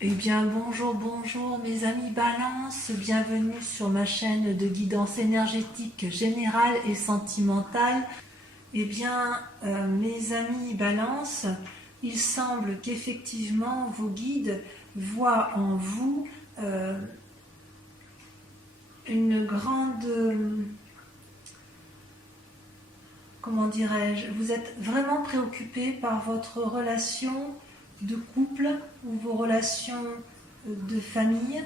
Eh bien, bonjour, bonjour mes amis Balance, bienvenue sur ma chaîne de guidance énergétique générale et sentimentale. Eh bien, mes amis Balance, il semble qu'effectivement vos guides voient en vous une grande... comment dirais-je, vous êtes vraiment préoccupé par votre relation de couple ou vos relations de famille.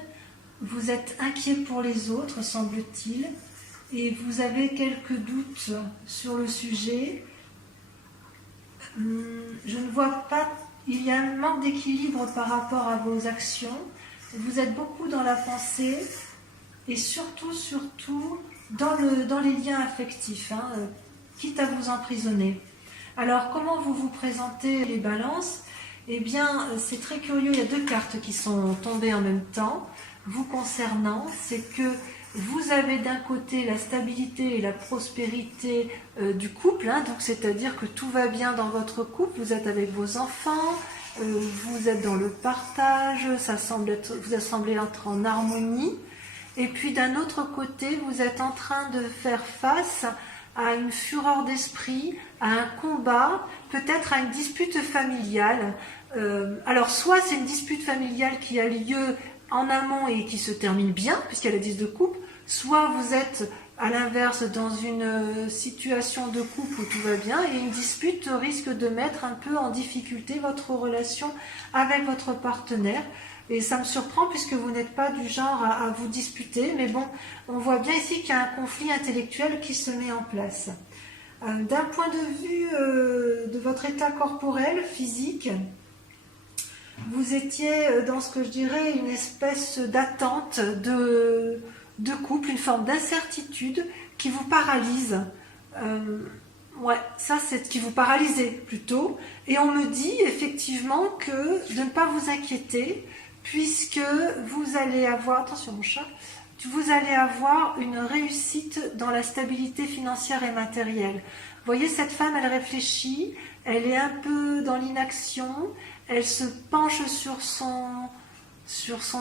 Vous êtes inquiet pour les autres, semble-t-il, et vous avez quelques doutes sur le sujet. Je ne vois pas, il y a un manque d'équilibre par rapport à vos actions. Vous êtes beaucoup dans la pensée et surtout dans les liens affectifs, quitte à vous emprisonner. Alors, comment vous vous présentez les balances? Eh bien, c'est très curieux, il y a deux cartes qui sont tombées en même temps. Vous concernant, c'est que vous avez d'un côté la stabilité et la prospérité du couple, donc c'est-à-dire que tout va bien dans votre couple, vous êtes avec vos enfants, vous êtes dans le partage, vous semblez être en harmonie. Et puis d'un autre côté, vous êtes en train de faire face à une fureur d'esprit, à un combat, peut-être à une dispute familiale. Alors soit c'est une dispute familiale qui a lieu en amont et qui se termine bien, puisqu'il y a la 10 de coupe, soit vous êtes à l'inverse dans une situation de couple où tout va bien et une dispute risque de mettre un peu en difficulté votre relation avec votre partenaire. Et ça me surprend puisque vous n'êtes pas du genre à vous disputer, mais bon, on voit bien ici qu'il y a un conflit intellectuel qui se met en place. D'un point de vue de votre état corporel, physique, vous étiez dans ce que je dirais une espèce d'attente de couple, une forme d'incertitude qui vous paralyse. Ouais, ça c'est ce qui vous paralysait plutôt. Et on me dit effectivement que de ne pas vous inquiéter, puisque vous allez avoir, attention mon chat, vous allez avoir une réussite dans la stabilité financière et matérielle. Vous voyez, cette femme, elle réfléchit, elle est un peu dans l'inaction, elle se penche sur son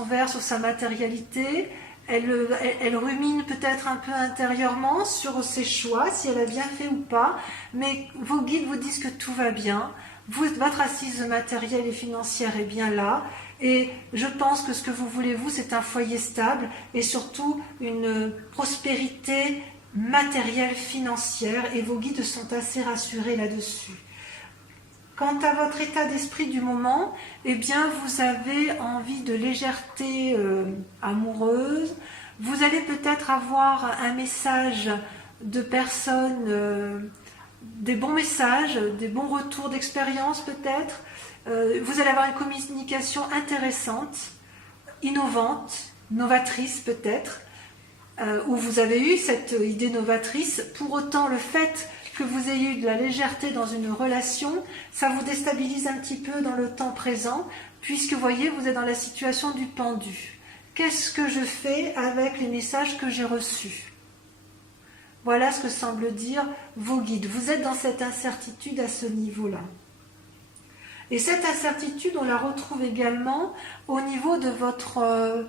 verre, sur sa matérialité, elle rumine peut-être un peu intérieurement sur ses choix, si elle a bien fait ou pas, mais vos guides vous disent que tout va bien, votre assise matérielle et financière est bien là, et je pense que ce que vous voulez, vous, c'est un foyer stable et surtout une prospérité matérielle, financière, et vos guides sont assez rassurés là-dessus. Quant à votre état d'esprit du moment, eh bien, vous avez envie de légèreté amoureuse. Vous allez peut-être avoir un message de personnes, des bons messages, des bons retours d'expérience peut-être. Vous allez avoir une communication intéressante, innovante, novatrice peut-être, où vous avez eu cette idée novatrice. Pour autant, le fait que vous ayez eu de la légèreté dans une relation, ça vous déstabilise un petit peu dans le temps présent, puisque vous voyez, vous êtes dans la situation du pendu. Qu'est-ce que je fais avec les messages que j'ai reçus? Voilà ce que semblent dire vos guides. Vous êtes dans cette incertitude à ce niveau-là. Et cette incertitude, on la retrouve également au niveau de votre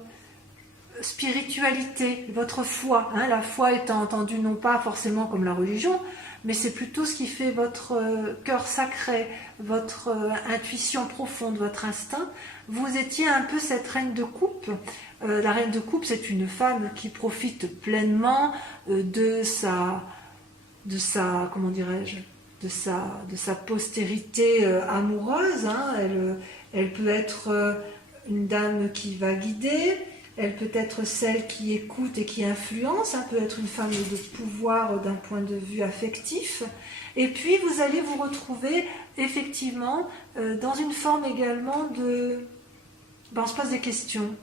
spiritualité, votre foi. La foi étant entendue non pas forcément comme la religion, mais c'est plutôt ce qui fait votre cœur sacré, votre intuition profonde, votre instinct. Vous étiez un peu cette reine de coupe. La reine de coupe, c'est une femme qui profite pleinement de sa comment dirais-je, de sa postérité amoureuse. Elle peut être une dame qui va guider, elle peut être celle qui écoute et qui influence, peut être une femme de pouvoir d'un point de vue affectif. Et puis vous allez vous retrouver effectivement dans une forme également de... on se pose des questions.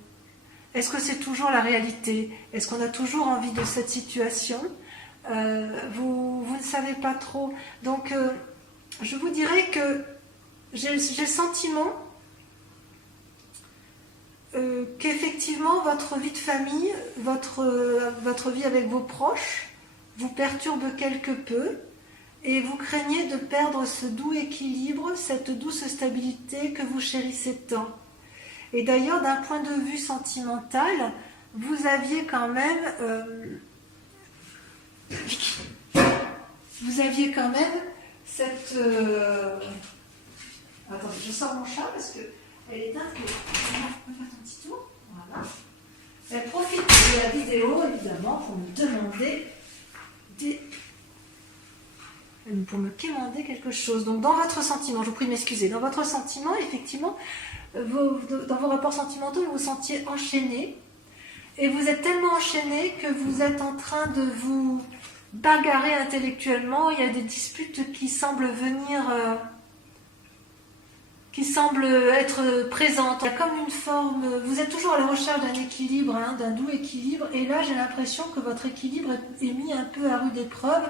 Est-ce que c'est toujours la réalité? Est-ce qu'on a toujours envie de cette situation? Vous ne savez pas trop. Donc je vous dirais que j'ai le sentiment qu'effectivement votre vie de famille, votre vie avec vos proches vous perturbe quelque peu, et vous craignez de perdre ce doux équilibre, cette douce stabilité que vous chérissez tant. Et d'ailleurs, d'un point de vue sentimental, vous aviez quand même cette... Attendez, je sors mon chat parce qu'elle est un peu... On peut faire un petit tour. Voilà. Elle profite de la vidéo, évidemment, pour me demander pour me quémander quelque chose. Donc, dans votre sentiment, je vous prie de m'excuser, dans votre sentiment, effectivement, dans vos rapports sentimentaux, vous vous sentiez enchaîné. Et vous êtes tellement enchaîné que vous êtes en train de vous bagarrer intellectuellement. Il y a des disputes qui semblent venir... qui semble être présente. Il y a comme une forme... Vous êtes toujours à la recherche d'un équilibre, hein, d'un doux équilibre, et là j'ai l'impression que votre équilibre est mis un peu à rude épreuve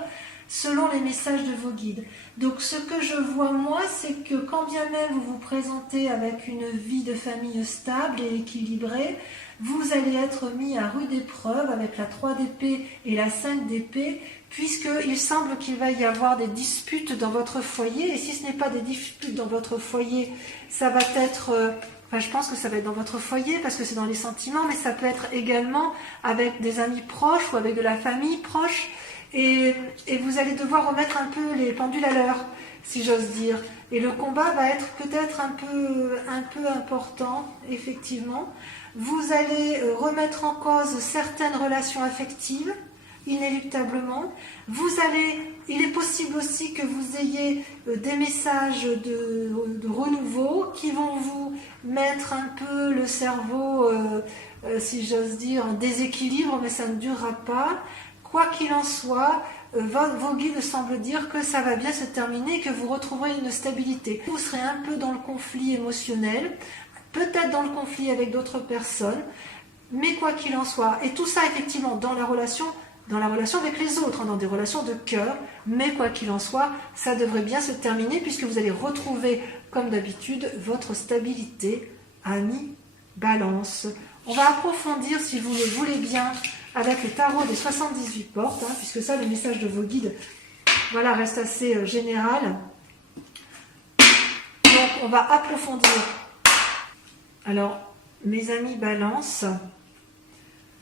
selon les messages de vos guides. Donc ce que je vois moi, c'est que quand bien même vous vous présentez avec une vie de famille stable et équilibrée, vous allez être mis à rude épreuve avec la 3 d'épée et la 5 d'épée, puisqu'il semble qu'il va y avoir des disputes dans votre foyer, et si ce n'est pas des disputes dans votre foyer, ça va être... je pense que ça va être dans votre foyer, parce que c'est dans les sentiments, mais ça peut être également avec des amis proches ou avec de la famille proche, et vous allez devoir remettre un peu les pendules à l'heure, si j'ose dire. Et le combat va être peut-être un peu important, effectivement. Vous allez remettre en cause certaines relations affectives, inéluctablement. Il est possible aussi que vous ayez des messages de renouveau qui vont vous mettre un peu le cerveau, si j'ose dire, en déséquilibre, mais ça ne durera pas. Quoi qu'il en soit, vos guides semblent dire que ça va bien se terminer et que vous retrouverez une stabilité. Vous serez un peu dans le conflit émotionnel, peut-être dans le conflit avec d'autres personnes, mais quoi qu'il en soit, et tout ça effectivement dans la relation avec les autres, hein, dans des relations de cœur, mais quoi qu'il en soit, ça devrait bien se terminer puisque vous allez retrouver, comme d'habitude, votre stabilité, amis, balance. On va approfondir, si vous le voulez bien, avec le tarot des 78 portes, hein, puisque ça, le message de vos guides, voilà, reste assez général. Donc, on va approfondir. Alors, mes amis balance,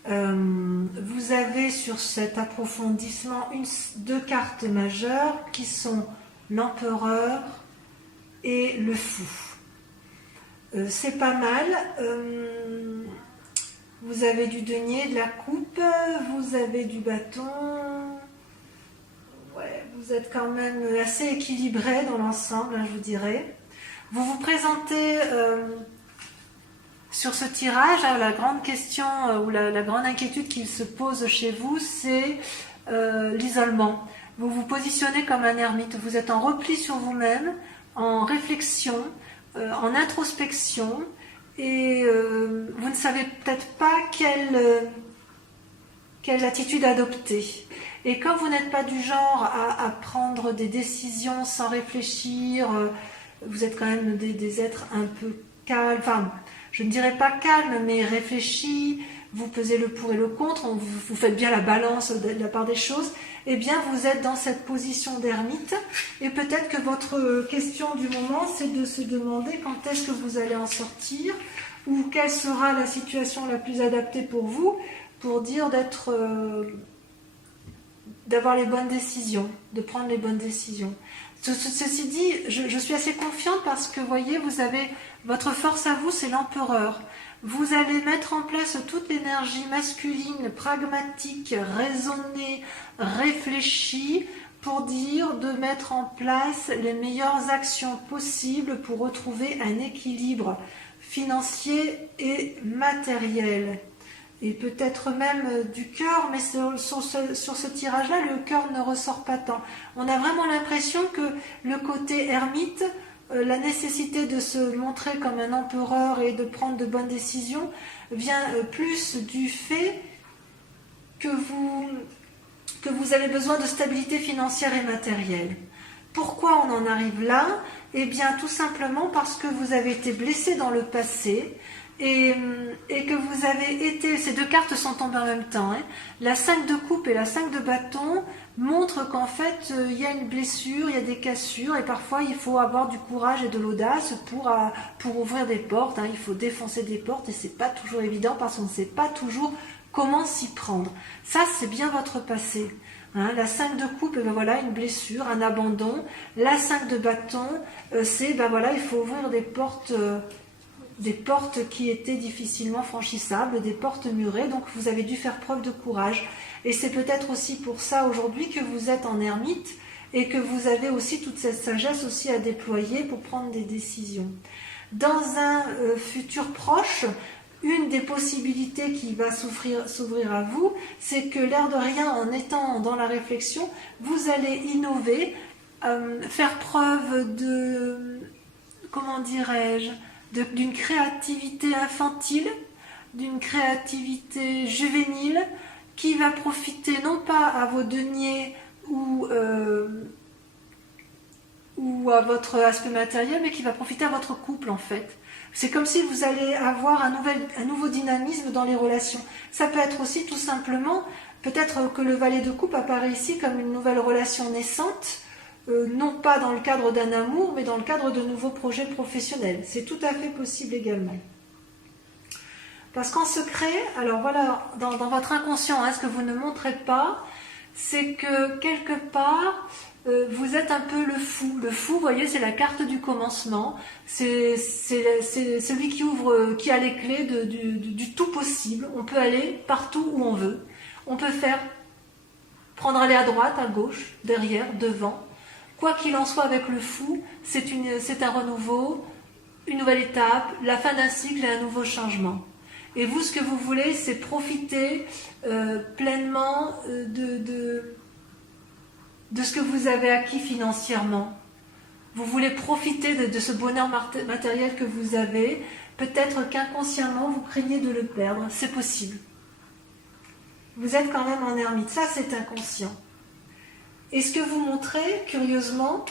vous avez sur cet approfondissement deux cartes majeures qui sont l'empereur et le fou. C'est pas mal. Vous avez du denier, de la coupe, vous avez du bâton. Ouais, vous êtes quand même assez équilibré dans l'ensemble, hein, je vous dirais. Vous vous présentez sur ce tirage, hein, la grande question ou la grande inquiétude qui se pose chez vous, c'est l'isolement. Vous vous positionnez comme un ermite, vous êtes en repli sur vous-même, en réflexion, en introspection, et vous ne savez peut-être pas quelle attitude adopter. Et quand vous n'êtes pas du genre à prendre des décisions sans réfléchir, vous êtes quand même des êtres un peu calmes, enfin, je ne dirais pas calmes, mais réfléchis, vous pesez le pour et le contre, vous faites bien la balance de la part des choses, eh bien vous êtes dans cette position d'ermite, et peut-être que votre question du moment, c'est de se demander quand est-ce que vous allez en sortir, ou quelle sera la situation la plus adaptée pour vous, pour dire d'avoir les bonnes décisions, de prendre les bonnes décisions. Ceci dit, je suis assez confiante parce que, vous voyez, vous avez votre force à vous, c'est l'empereur. Vous allez mettre en place toute l'énergie masculine, pragmatique, raisonnée, réfléchie, pour dire de mettre en place les meilleures actions possibles pour retrouver un équilibre financier et matériel. Et peut-être même du cœur, mais sur ce tirage-là, le cœur ne ressort pas tant. On a vraiment l'impression que le côté ermite, la nécessité de se montrer comme un empereur et de prendre de bonnes décisions, vient plus du fait que vous avez besoin de stabilité financière et matérielle. Pourquoi on en arrive là? Eh bien, tout simplement parce que vous avez été blessé dans le passé et que vous avez été... Ces deux cartes sont tombées en même temps. Hein. La 5 de coupe et la 5 de bâton montrent qu'en fait, il y a une blessure, il y a des cassures et parfois, il faut avoir du courage et de l'audace pour ouvrir des portes. Hein. Il faut défoncer des portes et c'est pas toujours évident parce qu'on ne sait pas toujours comment s'y prendre. Ça, c'est bien votre passé. Hein, la 5 de coupe, ben voilà, une blessure, un abandon. La 5 de bâton, c'est, ben voilà, il faut ouvrir des portes qui étaient difficilement franchissables, des portes murées, donc vous avez dû faire preuve de courage. Et c'est peut-être aussi pour ça aujourd'hui que vous êtes en ermite et que vous avez aussi toute cette sagesse aussi à déployer pour prendre des décisions. Dans un futur proche, une des possibilités qui va s'ouvrir à vous, c'est que l'air de rien, en étant dans la réflexion, vous allez innover, faire preuve de, comment dirais-je, d'une créativité infantile, d'une créativité juvénile, qui va profiter non pas à vos deniers ou à votre aspect matériel, mais qui va profiter à votre couple en fait. C'est comme si vous allez avoir un nouveau dynamisme dans les relations. Ça peut être aussi tout simplement, peut-être que le valet de coupe apparaît ici comme une nouvelle relation naissante, non pas dans le cadre d'un amour, mais dans le cadre de nouveaux projets professionnels. C'est tout à fait possible également. Parce qu'en secret, alors voilà, dans votre inconscient, hein, ce que vous ne montrez pas, c'est que quelque part, vous êtes un peu le fou. Le fou, vous voyez, c'est la carte du commencement. C'est celui qui ouvre, qui a les clés du tout possible. On peut aller partout où on veut. On peut aller à droite, à gauche, derrière, devant. Quoi qu'il en soit avec le fou, c'est un renouveau, une nouvelle étape, la fin d'un cycle et un nouveau changement. Et vous, ce que vous voulez, c'est profiter pleinement de ce que vous avez acquis financièrement. Vous voulez profiter de ce bonheur matériel que vous avez. Peut-être qu'inconsciemment, vous craignez de le perdre. C'est possible. Vous êtes quand même en ermite. Ça, c'est inconscient. Et ce que vous montrez, curieusement,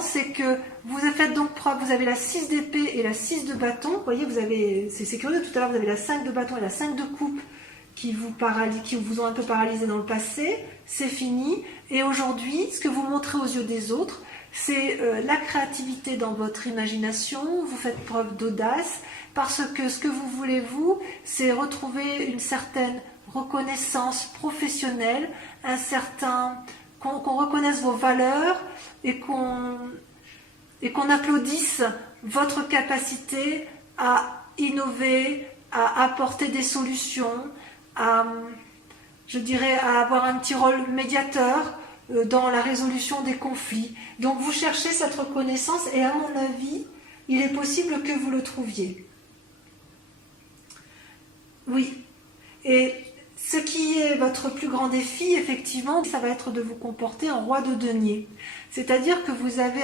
c'est que vous faites donc preuve, vous avez la 6 d'épée et la 6 de bâton. Vous voyez, c'est curieux, tout à l'heure, vous avez la 5 de bâton et la 5 de coupe qui vous ont un peu paralysé dans le passé. C'est fini. Et aujourd'hui, ce que vous montrez aux yeux des autres, c'est la créativité dans votre imagination. Vous faites preuve d'audace parce que ce que vous voulez, vous, c'est retrouver une certaine reconnaissance professionnelle, qu'on reconnaisse vos valeurs et qu'on applaudisse votre capacité à innover, à apporter des solutions, à avoir un petit rôle médiateur dans la résolution des conflits. Donc vous cherchez cette reconnaissance et à mon avis, il est possible que vous le trouviez. Oui. Et ce qui est votre plus grand défi, effectivement, ça va être de vous comporter en roi de denier. C'est-à-dire que vous avez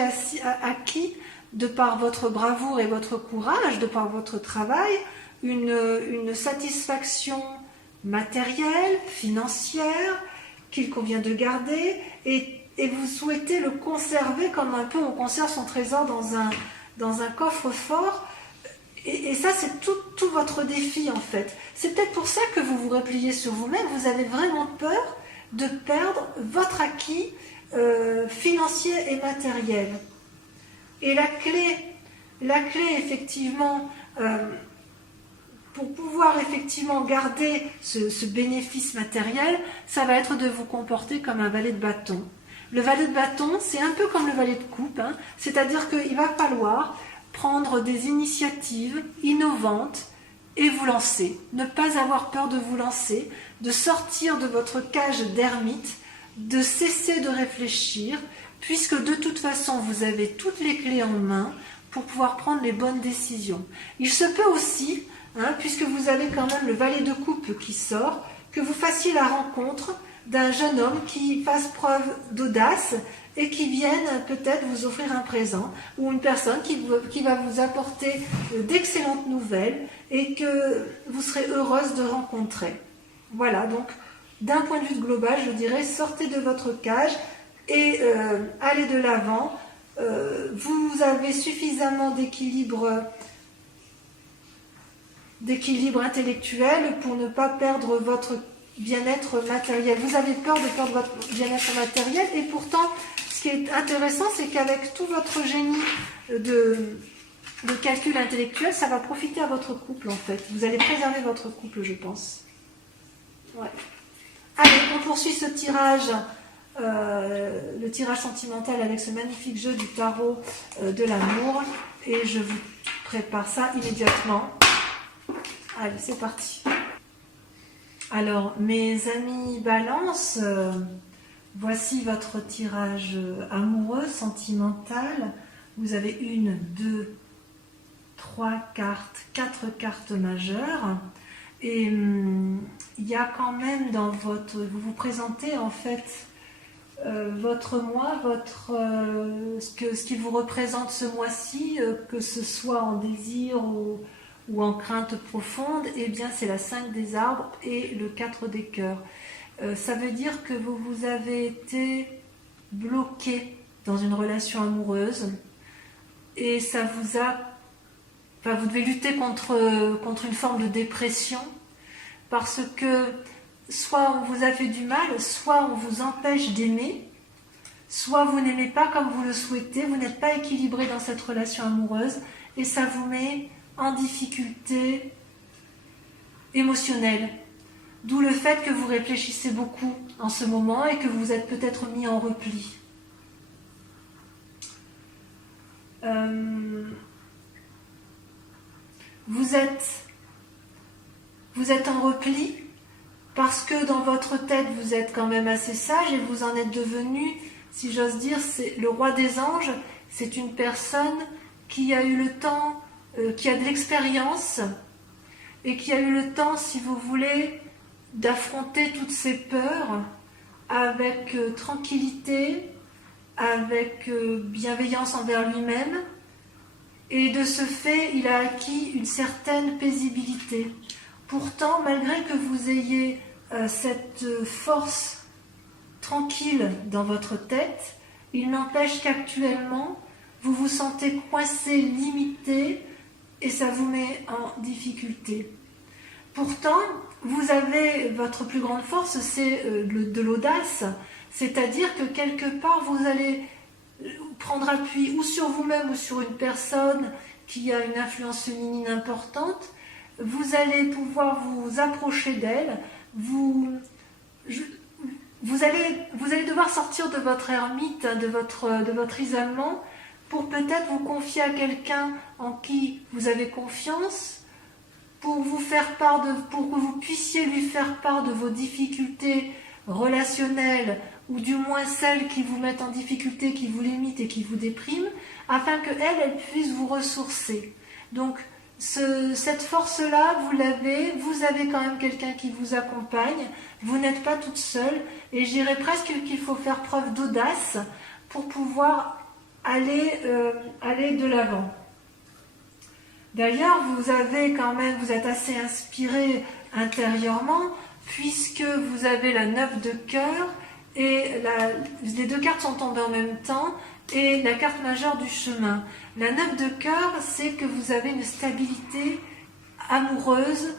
acquis, de par votre bravoure et votre courage, de par votre travail, une satisfaction matérielle, financière, qu'il convient de garder, et vous souhaitez le conserver comme un peu on conserve son trésor dans un coffre-fort. Et ça, c'est tout votre défi, en fait. C'est peut-être pour ça que vous vous repliez sur vous-même. Vous avez vraiment peur de perdre votre acquis financier et matériel. Et la clé effectivement, pour pouvoir effectivement garder ce bénéfice matériel, ça va être de vous comporter comme un valet de bâton. Le valet de bâton, c'est un peu comme le valet de coupe, hein, c'est-à-dire qu'il va falloir prendre des initiatives innovantes et vous lancer. Ne pas avoir peur de vous lancer, de sortir de votre cage d'ermite, de cesser de réfléchir, puisque de toute façon, vous avez toutes les clés en main pour pouvoir prendre les bonnes décisions. Il se peut aussi, hein, puisque vous avez quand même le valet de coupe qui sort, que vous fassiez la rencontre d'un jeune homme qui fasse preuve d'audace et qui vienne peut-être vous offrir un présent, ou une personne qui va vous apporter d'excellentes nouvelles et que vous serez heureuse de rencontrer. Voilà, donc d'un point de vue global, je dirais, sortez de votre cage, et allez de l'avant. Vous avez suffisamment d'équilibre intellectuel pour ne pas perdre votre bien-être matériel. Vous avez peur de perdre votre bien-être matériel, et pourtant, ce qui est intéressant, c'est qu'avec tout votre génie de calcul intellectuel, ça va profiter à votre couple, en fait. Vous allez préserver votre couple, je pense. Ouais. Allez, on poursuit ce tirage, le tirage sentimental avec ce magnifique jeu du tarot de l'amour, et je vous prépare ça immédiatement. Allez, c'est parti. Alors, mes amis Balance, voici votre tirage amoureux, sentimental. Vous avez 1, 2, 3 cartes, 4 cartes majeures. Et il y a quand même dans votre... Vous vous présentez en fait votre mois, ce qui vous représente ce mois-ci, que ce soit en désir ou en crainte profonde, eh bien c'est la 5 des arbres et le 4 des cœurs. Ça veut dire que vous avez été bloqué dans une relation amoureuse et ça vous a... Enfin, vous devez lutter contre une forme de dépression parce que soit on vous a fait du mal, soit on vous empêche d'aimer, soit vous n'aimez pas comme vous le souhaitez, vous n'êtes pas équilibré dans cette relation amoureuse et ça vous met en difficulté émotionnelle. D'où le fait que vous réfléchissez beaucoup en ce moment et que vous êtes peut-être mis en repli. Vous êtes en repli parce que dans votre tête vous êtes quand même assez sage et vous en êtes devenu, si j'ose dire, c'est le roi des anges. C'est une personne qui a eu le temps, qui a de l'expérience et qui a eu le temps, si vous voulez, d'affronter toutes ses peurs avec tranquillité, avec bienveillance envers lui-même. Et de ce fait, il a acquis une certaine paisibilité. Pourtant, malgré que vous ayez cette force tranquille dans votre tête, il n'empêche qu'actuellement, vous vous sentez coincé, limité, et ça vous met en difficulté. Pourtant, vous avez votre plus grande force, c'est de l'audace, c'est-à-dire que quelque part, vous allez prendre appui ou sur vous-même ou sur une personne qui a une influence féminine importante. Vous allez pouvoir vous approcher d'elle, vous allez devoir sortir de votre ermite, de votre isolement, pour peut-être vous confier à quelqu'un en qui vous avez confiance, pour que vous puissiez lui faire part de vos difficultés relationnelles, ou du moins celles qui vous mettent en difficulté, qui vous limitent et qui vous dépriment, afin qu'elle puisse vous ressourcer. Donc, cette force-là, vous avez quand même quelqu'un qui vous accompagne, vous n'êtes pas toute seule, et je dirais presque qu'il faut faire preuve d'audace pour pouvoir aller de l'avant. D'ailleurs, vous êtes assez inspiré intérieurement, puisque vous avez la 9 de cœur, et les 2 cartes sont tombées en même temps, et la carte majeure du chemin. La 9 de cœur, c'est que vous avez une stabilité amoureuse,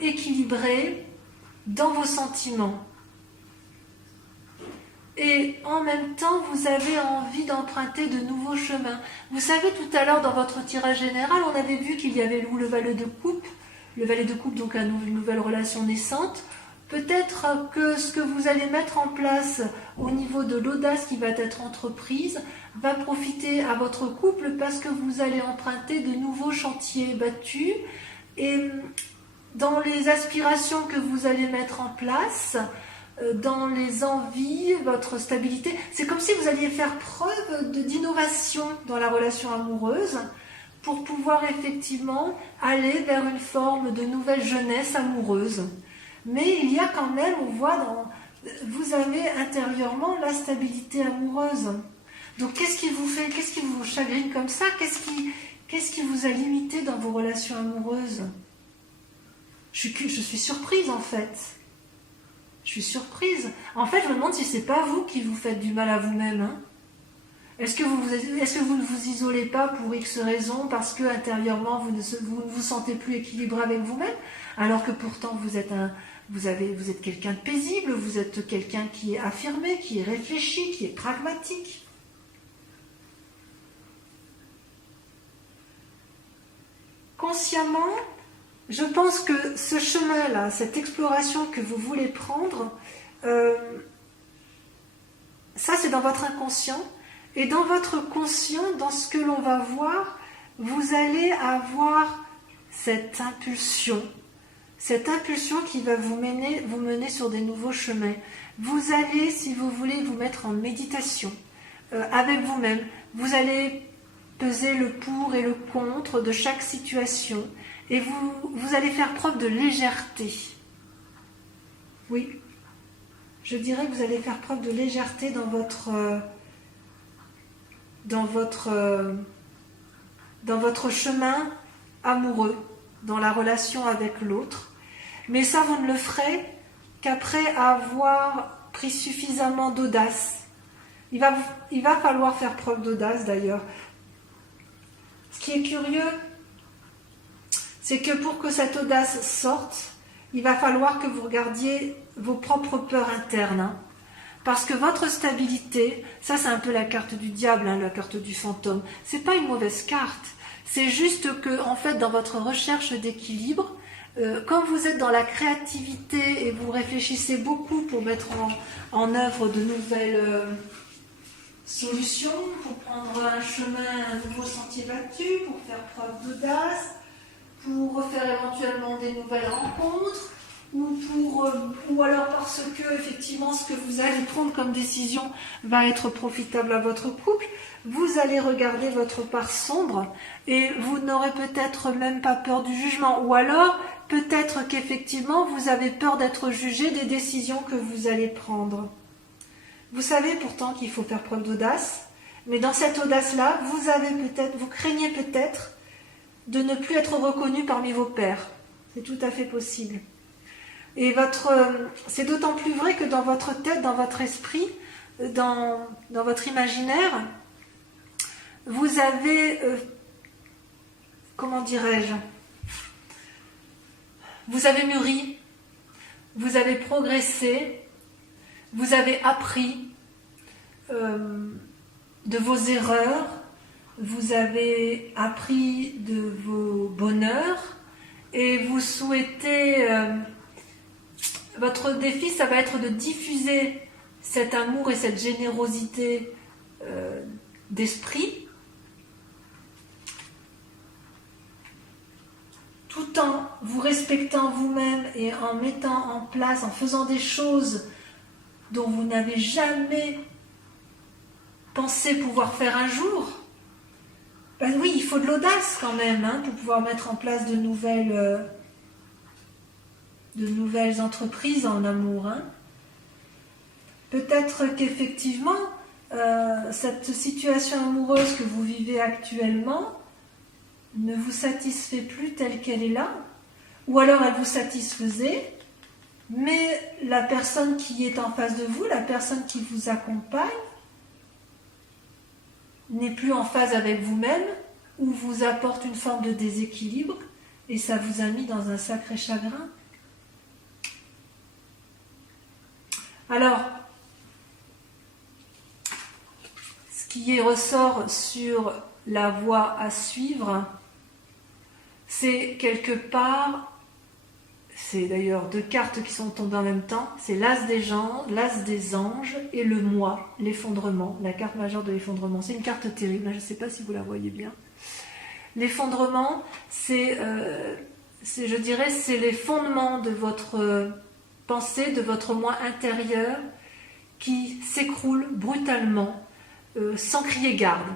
équilibrée dans vos sentiments. Et en même temps, vous avez envie d'emprunter de nouveaux chemins. Vous savez, tout à l'heure, dans votre tirage général, on avait vu qu'il y avait le valet de coupe. Le valet de coupe, donc une nouvelle relation naissante. Peut-être que ce que vous allez mettre en place au niveau de l'audace qui va être entreprise va profiter à votre couple parce que vous allez emprunter de nouveaux chantiers battus. Et dans les aspirations que vous allez mettre en place, dans les envies, votre stabilité, c'est comme si vous alliez faire preuve d'innovation dans la relation amoureuse pour pouvoir effectivement aller vers une forme de nouvelle jeunesse amoureuse. Mais il y a quand même, on voit, vous avez intérieurement la stabilité amoureuse. Donc qu'est-ce qui vous chagrine comme ça? Qu'est-ce qui vous a limité dans vos relations amoureuses? Je suis surprise en fait. Je suis surprise. En fait, je me demande si c'est pas vous qui vous faites du mal à vous-même. Hein. Est-ce que vous ne vous isolez pas pour X raisons parce que intérieurement vous ne vous sentez plus équilibré avec vous-même, alors que pourtant vous êtes quelqu'un de paisible, vous êtes quelqu'un qui est affirmé, qui est réfléchi, qui est pragmatique. Consciemment, je pense que ce chemin-là, cette exploration que vous voulez prendre, ça c'est dans votre inconscient. Et dans votre conscient, dans ce que l'on va voir, vous allez avoir cette impulsion qui va vous mener sur des nouveaux chemins. Vous allez, si vous voulez, vous mettre en méditation avec vous-même. Vous allez peser le pour et le contre de chaque situation et vous allez faire preuve de légèreté. Oui, je dirais que vous allez faire preuve de légèreté dans votre chemin amoureux, dans la relation avec l'autre. Mais ça, vous ne le ferez qu'après avoir pris suffisamment d'audace. Il va falloir faire preuve d'audace d'ailleurs. Ce qui est curieux, c'est que pour que cette audace sorte, il va falloir que vous regardiez vos propres peurs internes. Hein. Parce que votre stabilité, ça c'est un peu la carte du diable, hein, la carte du fantôme. C'est pas une mauvaise carte. C'est juste que, en fait, dans votre recherche d'équilibre, quand vous êtes dans la créativité et vous réfléchissez beaucoup pour mettre en œuvre de nouvelles solutions, pour prendre un chemin, un nouveau sentier battu, pour faire preuve d'audace, pour refaire éventuellement des nouvelles rencontres, ou alors parce que effectivement ce que vous allez prendre comme décision va être profitable à votre couple, vous allez regarder votre part sombre et vous n'aurez peut-être même pas peur du jugement, ou alors peut-être qu'effectivement vous avez peur d'être jugé des décisions que vous allez prendre. Vous savez pourtant qu'il faut faire preuve d'audace, mais dans cette audace-là, vous craignez peut-être de ne plus être reconnu parmi vos pairs. C'est tout à fait possible. Et c'est d'autant plus vrai que dans votre tête, dans votre esprit, dans votre imaginaire, vous avez, comment dirais-je, vous avez mûri, vous avez progressé, vous avez appris de vos erreurs, vous avez appris de vos bonheurs et vous souhaitez... votre défi, ça va être de diffuser cet amour et cette générosité d'esprit tout en vous respectant vous-même et en mettant en place, en faisant des choses dont vous n'avez jamais pensé pouvoir faire un jour. Ben oui, il faut de l'audace quand même hein, pour pouvoir mettre en place de nouvelles entreprises en amour. Hein. Peut-être qu'effectivement, cette situation amoureuse que vous vivez actuellement ne vous satisfait plus telle qu'elle est là, ou alors elle vous satisfaisait, mais la personne qui est en face de vous, la personne qui vous accompagne, n'est plus en phase avec vous-même, ou vous apporte une forme de déséquilibre, et ça vous a mis dans un sacré chagrin. Alors, ce qui ressort sur la voie à suivre, c'est quelque part, c'est d'ailleurs deux cartes qui sont tombées en même temps, c'est l'as des anges et le moi, l'effondrement, la carte majeure de l'effondrement. C'est une carte terrible, je ne sais pas si vous la voyez bien. L'effondrement, je dirais, c'est les fondements de votre pensée, de votre moi intérieur qui s'écroule brutalement, sans crier garde.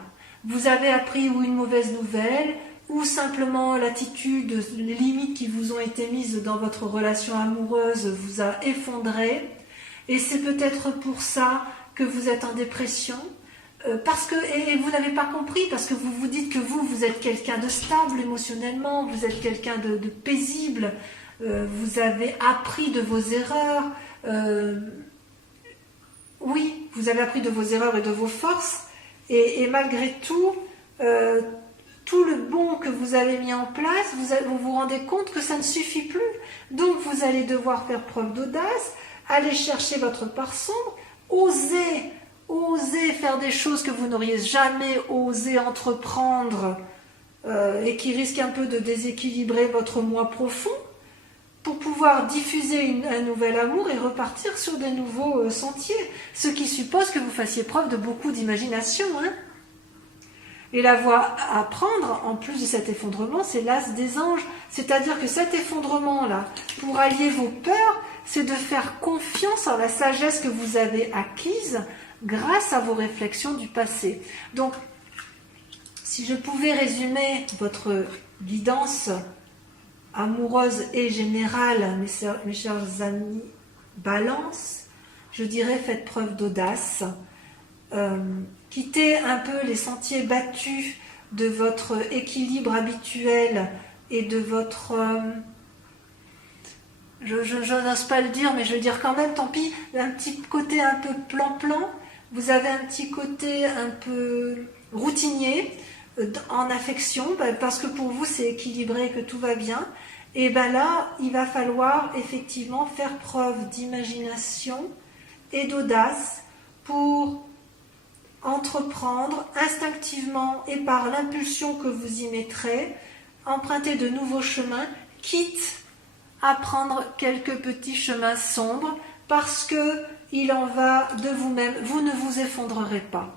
Vous avez appris ou une mauvaise nouvelle, ou simplement l'attitude, les limites qui vous ont été mises dans votre relation amoureuse vous a effondré, et c'est peut-être pour ça que vous êtes en dépression, et vous n'avez pas compris, parce que vous vous dites que vous êtes quelqu'un de stable émotionnellement, vous êtes quelqu'un de paisible, vous avez appris de vos erreurs, oui, vous avez appris de vos erreurs et de vos forces, et malgré tout, tout le bon que vous avez mis en place, vous vous rendez compte que ça ne suffit plus. Donc vous allez devoir faire preuve d'audace, aller chercher votre part sombre, oser faire des choses que vous n'auriez jamais osé entreprendre et qui risquent un peu de déséquilibrer votre moi profond, pour pouvoir diffuser un nouvel amour et repartir sur des nouveaux sentiers. Ce qui suppose que vous fassiez preuve de beaucoup d'imagination. Hein. Et la voie à prendre, en plus de cet effondrement, c'est l'as des anges. C'est-à-dire que cet effondrement-là, pour allier vos peurs, c'est de faire confiance en la sagesse que vous avez acquise grâce à vos réflexions du passé. Donc, si je pouvais résumer votre guidance amoureuse et générale, mes chers amis Balance, je dirais faites preuve d'audace, quittez un peu les sentiers battus de votre équilibre habituel et de votre... je n'ose pas le dire, mais je veux dire quand même, tant pis, un petit côté un peu plan-plan, vous avez un petit côté un peu routinier en affection, parce que pour vous c'est équilibré, que tout va bien, et bien là, il va falloir effectivement faire preuve d'imagination et d'audace pour entreprendre instinctivement et par l'impulsion que vous y mettrez, emprunter de nouveaux chemins, quitte à prendre quelques petits chemins sombres, parce que il en va de vous-même. Vous ne vous effondrerez pas.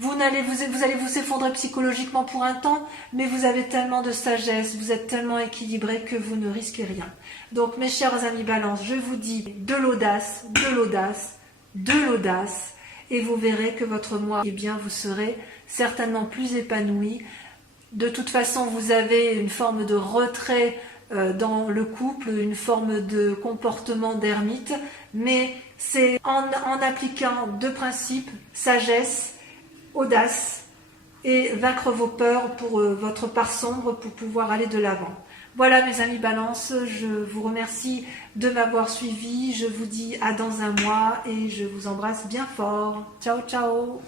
Vous allez vous effondrer psychologiquement pour un temps, mais vous avez tellement de sagesse, vous êtes tellement équilibré que vous ne risquez rien. Donc mes chers amis Balance, je vous dis de l'audace, de l'audace, de l'audace, et vous verrez que votre moi, eh bien, vous serez certainement plus épanoui. De toute façon, vous avez une forme de retrait dans le couple, une forme de comportement d'ermite, mais c'est en appliquant deux principes, sagesse, audace, et vaincre vos peurs pour votre part sombre pour pouvoir aller de l'avant. Voilà mes amis Balance, je vous remercie de m'avoir suivi, je vous dis à dans un mois et je vous embrasse bien fort. Ciao ciao.